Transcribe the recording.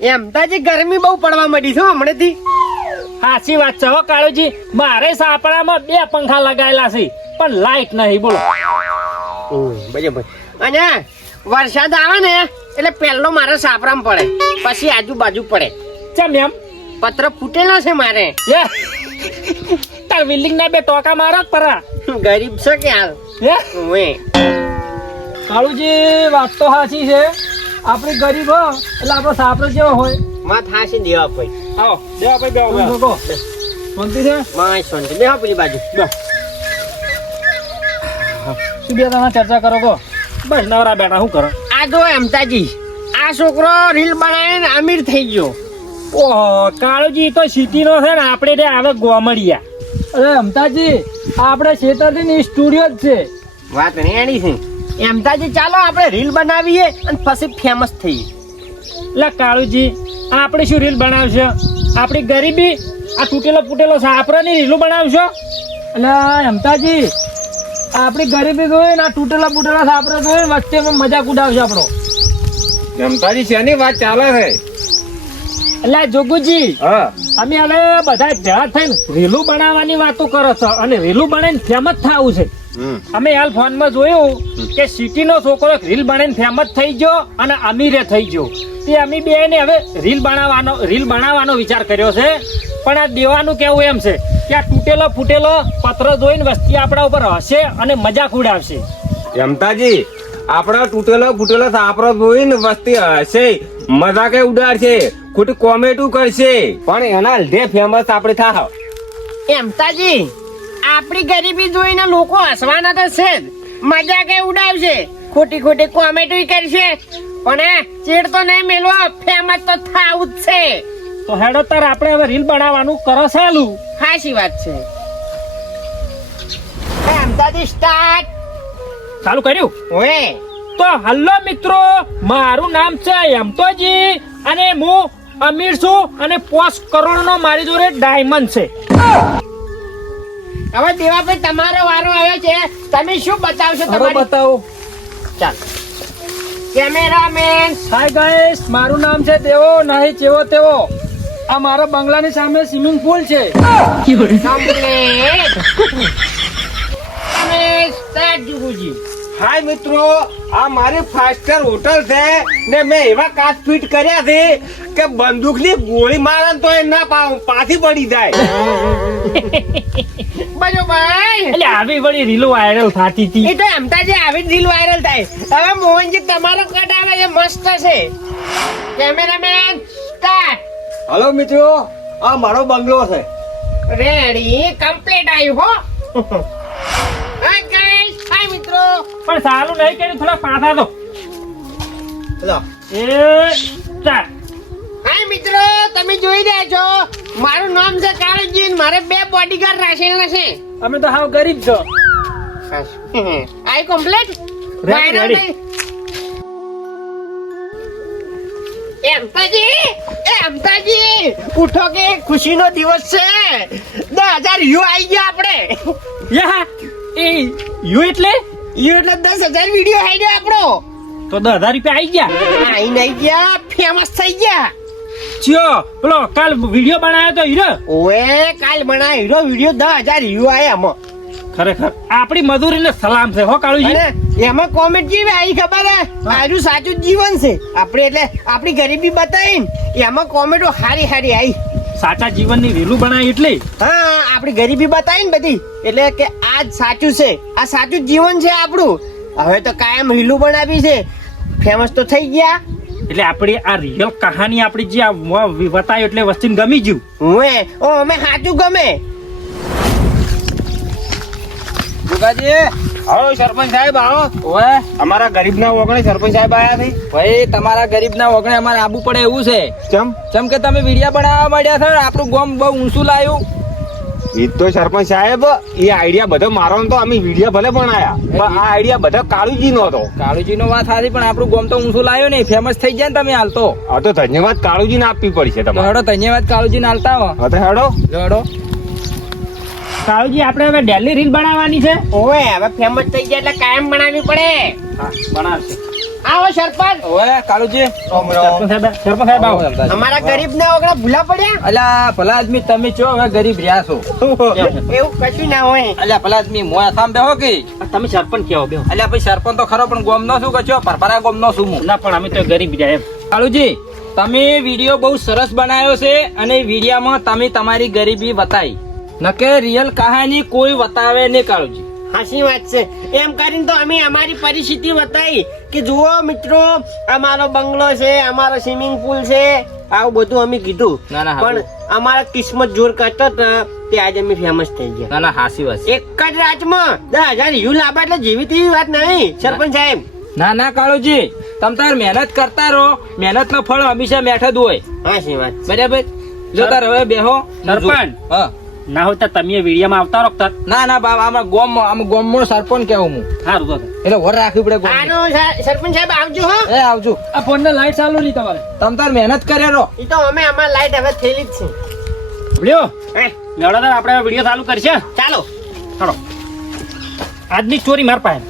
એમ તાજી ગરમી બહુ પડવા મળી છે હમણાંથી. સાચી વાત છે હો કાળુજી. મારે સાપડામાં બે પંખા લગાયેલા છે પણ લાઈટ નહીં બોલો. અને વરસાદ આવે ને એટલે પહેલો મારે સાપરામાં પડે. પછી આજુબાજુ પડે. ચમ એમ? પત્ર ફૂટેલો છે મારે. તાર બિલ્ડિંગ ના બે ટોકા મારો પરા. ગરીબ છે કે હાલ? કાળુજી વાત તો સાચી છે. આપણી ગરીબ હો એટલે આપણો સાપડો કેવો હોય? માં થાસી દેવા ભાઈ આવો દેવા ભાઈ બેવા ભાઈ શાંતિ છે? માં શાંતિ. બેહો પેલી બાજુ. શું બે તમે ચર્ચા કરો કો બસ નવરા બેઠા શું કરો? આ જો એમતાજી આ છોકરો રીલ બનાવીને અમીર થઈ ગયો. ઓહો કાળુજી તો સિટી નો છે ને આપણે તે આવે ગોમડિયા. અરે અમતાજી આપણે છેતરથી ની સ્ટુડિયો જ છે. વાત રેડી છે. એમતાજી ચાલો આપણે રીલ બનાવીએ અને પછી ફેમસ થઈએ. એટલે કાળુજી આપણે શું રીલ બનાવશો? આપણી ગરીબી આ તૂટેલો ફૂટેલો સાપરાની રીલું બનાવશો? એટલે અમતાજી આપણી ગરીબી જોઈએ ને આ તૂટેલા ફૂટેલા સાપરો જોઈએ વચ્ચે મજાક ઉડાવશે આપણો. જમતાજી શેની વાત ચાલે છે? એટલે જોગુજી હા. અમે હવે બધા ભેળા થઈને રીલું બનાવવાની વાતો કરો છો અને રીલું બનાવીને ફેમસ થવું છે. અમે હાલ ફોનમાં જોયું કે સિટીનો છોકરો રીલ બનાવીને ફેમસ થઈ ગયો અને અમીરે થઈ ગયો. તે અમે બે હવે રીલ બનાવવાનો રીલ બનાવવાનો વિચાર કર્યો છે. પણ આ દેવાનું કેવું એમ છે કે આ તૂટેલો ફૂટેલો પત્ર જોઈને વસ્તી આપણા ઉપર હશે અને મજાક ઉડાવશે. જમતાજી આપણા તૂટેલો ફૂટેલો સાપરો જોઈને વસ્તી હશે મજાકે ઉડાડશે ખોટી કોમેટું કરશે. પણ એના લીધે ફેમસ આપણે થાહ એમતાજી આપણી ગરીબી જોઈને લોકો હસવાના તો છે જ. મજા કે ઉડાવશે. ખોટી ખોટી કોમેન્ટો કરશે. પણ ચેડ ચીડ તો નહીં મેલો ફેમસ તો થાવું જ છે. તો હેડો તાર આપણે હવે રીલ બનાવવાનું કરો ચાલુ ખાસી વાત છે. અમદાવાદી સ્ટાર્ટ ચાલુ કર્યું? ઓએ. તો હલ્લો મિત્રો મારું નામ છે યમતોજી અને હું અમીર છું અને પોસ્ટ કરોડ નો મારી જોડે ડાયમંડ છે. હવે દેવાભાઈ તમારો વારો આવ્યો છે. તમે શું બતાવશો તમારી? બતાવો. ચાલ. કેમેરામેન હાય ગાઈસ મારું નામ છે દેવો નહીં ચેવો તેવો. આ મારા બંગલાની સામે સ્વિમિંગ પુલ છે. હાય મિત્રો આ મારી ફાઈવ સ્ટાર હોટલ છે ને મેં એવા કાચ ફિટ કર્યા છે કે બંદૂકની ગોળી મારે તો એ ના પાછી પડી જાય. બરોબર એટલે આવી વળી રીલ વાયરલ થતી હતી. એ તો એમતાજી આવી રીલ વાયરલ થાય. હવે મોહનજી તમારો કટ આવે છે મસ્ત છે. કેમેરામેન સ્ટાર્ટ હલો મિત્રો. આ મારો બંગલો છે. રેડી કમ્પ્લીટ આવ્યું હો. હાય ગાઈસ હાય મિત્રો. પણ સારું નહીં કર્યું થોડા પાછા તો એ સ્ટાર્ટ હાય મિત્રો. તમે જોઈ રહ્યા છો મારું નામ છે કાળજી અને મારે બે બોડીગાર્ડ રાખેલા છે. અમે તો હાવ ગરીબ છો. આઈ કમ્પ્લીટ એમતાજી એમતાજી ઉઠો કે ખુશીનો દિવસ છે. દસ હજાર યુ આવી ગયા આપણે. યા એ યુ એટલે? યુ એટલે દસ હજાર વીડિયો આવી ગયો આપણો. તો દસ હજાર રૂપિયા આવી ગયા. આઈ નહીં ગયા ફેમસ થઈ ગયા. ચિયો પેલો કાલ વીડિયો બનાવ્યો તો હીરો. ઓએ કાલ બનાવ્યો હીરો. વીડિયો દસ હજાર યુ આયા એમાં. ખરેખર. આપણી મજૂરીને સલામ છે હો કાળુજી. એમાં કોમેન્ટ કેવી આવી ખબર હે? આજુ સાચું જીવન છે. આપણે એટલે આપણી ગરીબી બતાવીને એમાં કોમેન્ટો હારી હારી આવી સાચા જીવનની રીલું બનાવી એટલે. હા આપણી ગરીબી બતાવીને બધી. એટલે કે આ જ સાચું છે. આ સાચું જીવન છે આપણું. હવે તો કાયમ રીલું બનાવી છે. ફેમસ તો થઈ ગયા. એટલે આપણી આ રિયલ કહાની આપણી જે આ વ- બતાવી એટલે વસ્તીને ગમી ગયું. હું ઓ અમે સાચું ગમે. હલો સરપંચ સાહેબ આવો. ઓએ અમારા ગરીબના ઓગણે સરપંચ સાહેબ આયા છે. ભાઈ તમારા ગરીબના ઓગણે અમારે આબુ પડે એવું છે. ચમ? ચમ કે તમે વિડિયા બનાવવા માંડ્યા છો? આપણું ગોમ બહુ ઊંચું લાવ્યું એ તો સરપંચ સાહેબ એ આઈડિયા બધો મારો ને તો અમે વીડિયો ભલે ભણાયા પણ આ આઈડિયા બધો કાળુજી નો હતો. કાળુજી નો વાત સાચી પણ આપણું ગોમ તો ઊંચું લાવ્યો ને ફેમસ થઈ જાય ને તમે હાલતો હા આ તો ધન્યવાદ કાળુજીને આપવી પડશે તમારે. હેડો ધન્યવાદ કાળુજી ને હાલતા હો. હા તો હેડો. હેડો કાળુજી આપણે હવે ડેલી રીલ બનાવવાની છે. ઓએ હવે ફેમસ થઈ ગયા એટલે કાયમ બનાવવી પડે. હા બનાવશે. આવો સરપંચ. ઓવે કાળુજી રામ રામ સરપંચ સાહેબ આવો અમારા ગરીબ ને ઓગળા ભૂલા પડ્યા? અલા ભલા આદમી તમે છો હવે ગરીબ રહ્યા છો. એવું કશું ના હોય. અલા ભલા આદમી મો આસામ બેહો કે? તમે સરપંચ કેવો બેહો? અલા ભાઈ સરપંચ તો ખરો પણ ગોમ નો શું કચ્યો પરપરા ગોમ નો શું હું? ના પણ અમે તો ગરીબ રહ્યા એમ. કાળુજી તમે વીડિયો બહુ સરસ બનાવ્યો છે અને વિડિયામાં તમે તમારી ગરીબી બતાવી નકે રિયલ કહાની કોઈ બતાવે નહીં કાળુજી હાસી વાત છે. એમ કરીને તો અમે અમારી પરિસ્થિતિ બતાવી કે જુઓ મિત્રો અમારો બંગલો છે અમારો સ્વિમિંગ પુલ છે આવું બધું અમે કીધું. ના, ના, પણ અમારા કિસ્મત જોર કરતો તો તે આજે અમે ફેમસ થઈ ગયા. ના ના હાસી વાત એક જ રાજમાં દસ હજાર યુ લાભા એટલે જેવી તેવી વાત નહીં સરપંચ સાહેબ. ના ના કાળુજી તમ તાર મહેનત કરતા રહો. મહેનત નો ફળ હંમેશા મેઠ જ હોય. હાસી વાત બરાબર? જો તાર હવે બેહો સરપંચ. હા. ના હોય તો તમે વિડીયામાં આવતા રહો તાર ના ના બાપ આમાં ગોમ આમ ગોમનો સરપંચ કેવું હું. સારું તો એટલે વર રાખવી પડે ગોમ. આનો સરપંચ સાહેબ આવજો હો. એ આવજો. આ ફોન ને લાઈટ ચાલુ નહીં તમારે. તમ તાર મહેનત કરે રો એ તો અમે અમાર લાઈટ હવે થયેલી જ છે. લ્યો. એ લેવડા તાર આપણે વીડિયો ચાલુ કરશે. ચાલો. ચાલો આજની ચોરી માર પાસે